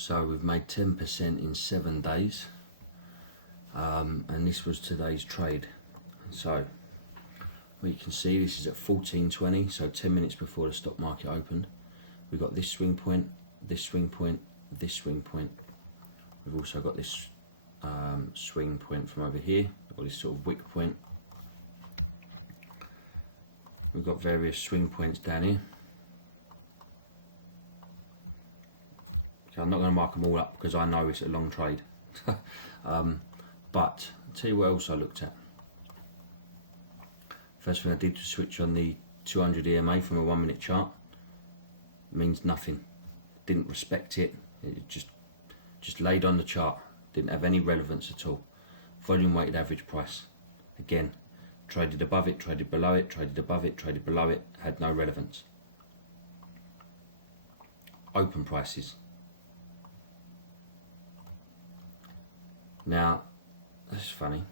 So we've made 10% in 7 days, and this was today's trade. So well, you can see this is at 14.20, so 10 minutes before the stock market opened. We've got this swing point, this swing point, this swing point. We've also got this swing point from over here, or this sort of wick point. We've got various swing points down here. So I'm not going to mark them all up because I know it's a long trade. But I'll tell you what else I looked at. First thing I did was switch on the 200 EMA from a 1 minute chart. Means nothing. Didn't respect it. It just laid on the chart. Didn't have any relevance at all. Volume weighted average price. Again, traded above it, traded below it, traded above it, traded below it. Had no relevance. Open prices. Now, this is funny.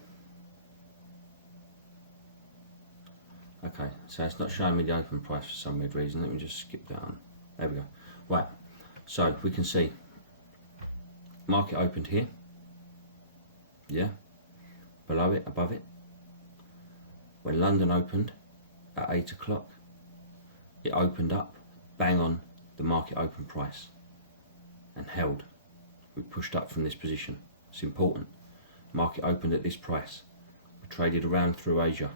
Okay, so it's not showing me the open price for some weird reason. Let me just skip that on. There we go. Right, so we can see market opened here. Yeah, below it, above it. When London opened at 8 o'clock, it opened up bang on the market open price and held. We pushed up from this position. It's important. Market opened at this price. We traded around through Asia.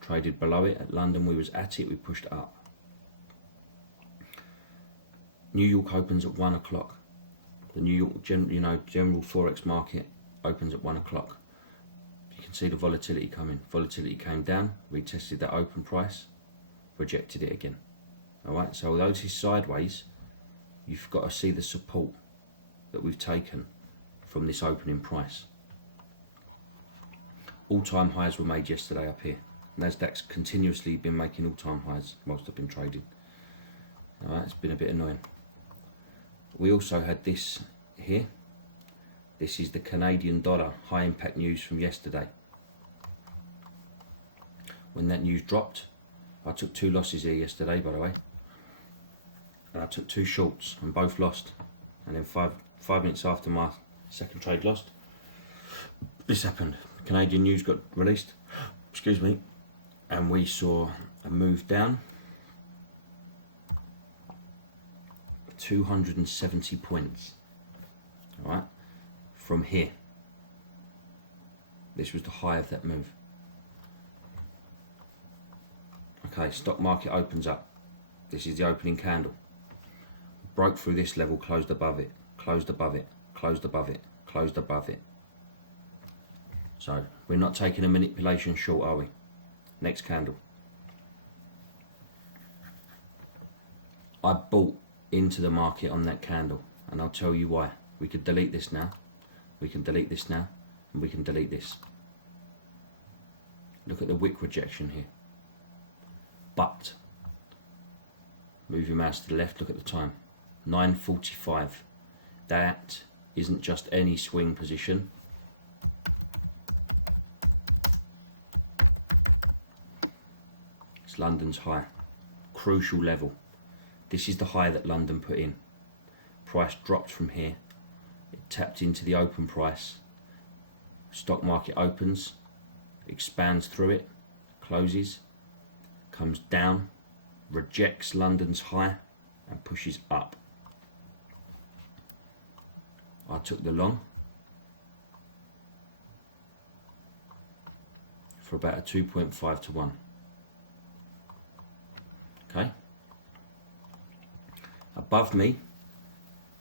Traded below it at London. We was at it. We pushed it up. New York opens at 1 o'clock. The New York general forex market opens at 1 o'clock. You can see the volatility coming. Volatility came down. Retested that open price. Rejected it again. All right. So although this is sideways, you've got to see the support that we've taken from this opening price. All-time highs were made yesterday up here. Nasdaq's continuously been making all-time highs whilst I've been trading. Alright, it's been a bit annoying. We also had this here. This is the Canadian dollar high impact news from yesterday. When that news dropped, I took 2 losses here yesterday, by the way. And I took 2 shorts and both lost. And then five minutes after my second trade lost, this happened. Canadian news got released, excuse me, and we saw a move down 270 points. All right, from here. This was the high of that move. Okay, stock market opens up. This is the opening candle. Broke through this level, closed above it, closed above it, closed above it, closed above it. So we're not taking a manipulation short, are we? Next candle. I bought into the market on that candle, and I'll tell you why. We could delete this now. We can delete this now, and we can delete this. Look at the wick rejection here. But move your mouse to the left, look at the time. 9:45. That isn't just any swing position. It's London's high. Crucial level. This is the high that London put in. Price dropped from here. It tapped into the open price. Stock market opens, expands through it, closes, comes down, rejects London's high and pushes up. I took the long for about a 2.5 to 1. Okay. Above me,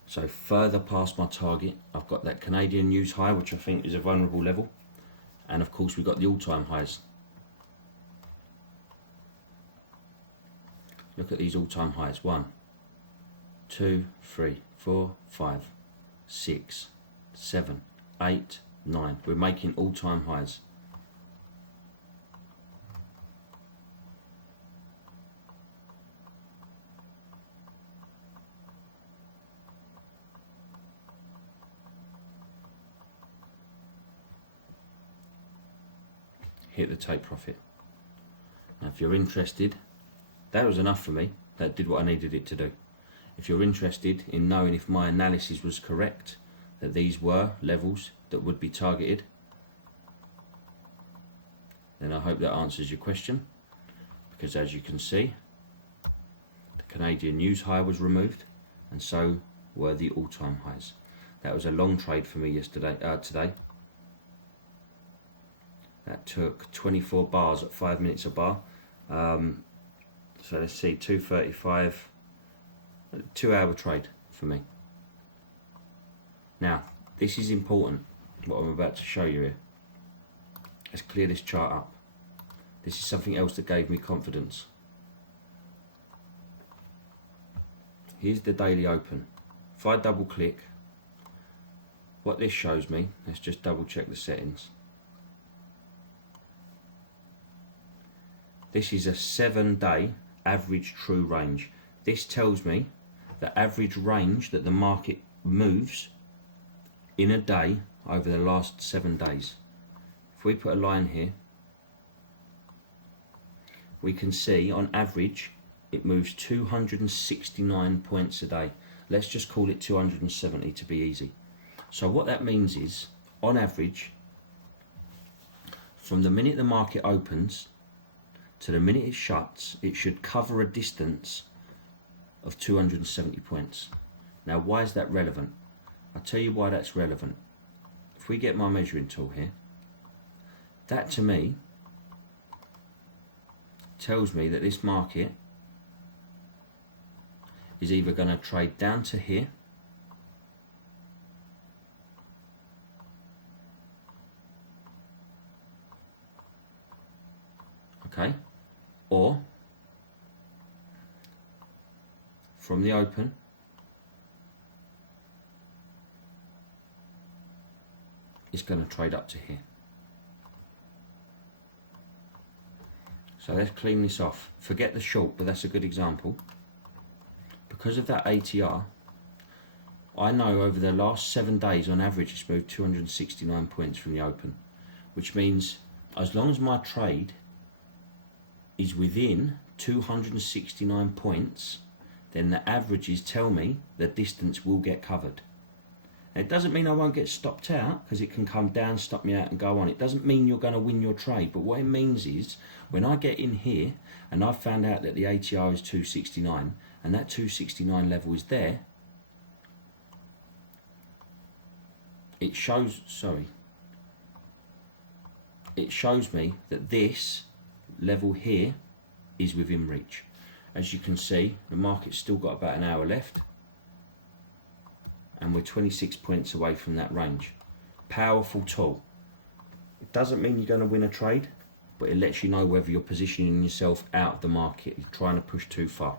so further past my target, I've got that Canadian news high, which I think is a vulnerable level. And of course we've got the all-time highs. Look at these all-time highs. 1, 2, 3, 4, 5, 6, 7, 8, 9. We're making all-time highs. Hit the take profit. Now if you're interested, that was enough for me. That did what I needed it to do. If you're interested in knowing if my analysis was correct, that these were levels that would be targeted, then I hope that answers your question, because as you can see, the Canadian news high was removed, and so were the all-time highs. That was a long trade for me today. That took 24 bars at 5 minutes a bar. So let's see, 235, 2-hour trade for me. Now, this is important, what I'm about to show you here. Let's clear this chart up. This is something else that gave me confidence. Here's the daily open. If I double click, what this shows me, let's just double check the settings. This is a 7-day average true range. This tells me the average range that the market moves in a day over the last 7 days. If we put a line here, we can see on average it moves 269 points a day. Let's just call it 270 to be easy. So what that means is, on average, from the minute the market opens to the minute it shuts, it should cover a distance of 270 points. Now, why is that relevant? I'll tell you why that's relevant. If we get my measuring tool here, that to me tells me that this market is either going to trade down to here, okay, or from the open it's going to trade up to here. So let's clean this off. Forget the short, but that's a good example. Because of that ATR, I know over the last 7 days on average it's moved 269 points from the open, which means as long as my trade is within 269 points, then the averages tell me the distance will get covered. Now, it doesn't mean I won't get stopped out, because it can come down, stop me out and go on. It doesn't mean you're going to win your trade, but what it means is when I get in here and I've found out that the ATR is 269 and that 269 level is there, it shows me that this level here is within reach. As you can see, the market's still got about an hour left, and we're 26 points away from that range. Powerful tool. It doesn't mean you're going to win a trade, but it lets you know whether you're positioning yourself out of the market, you're trying to push too far.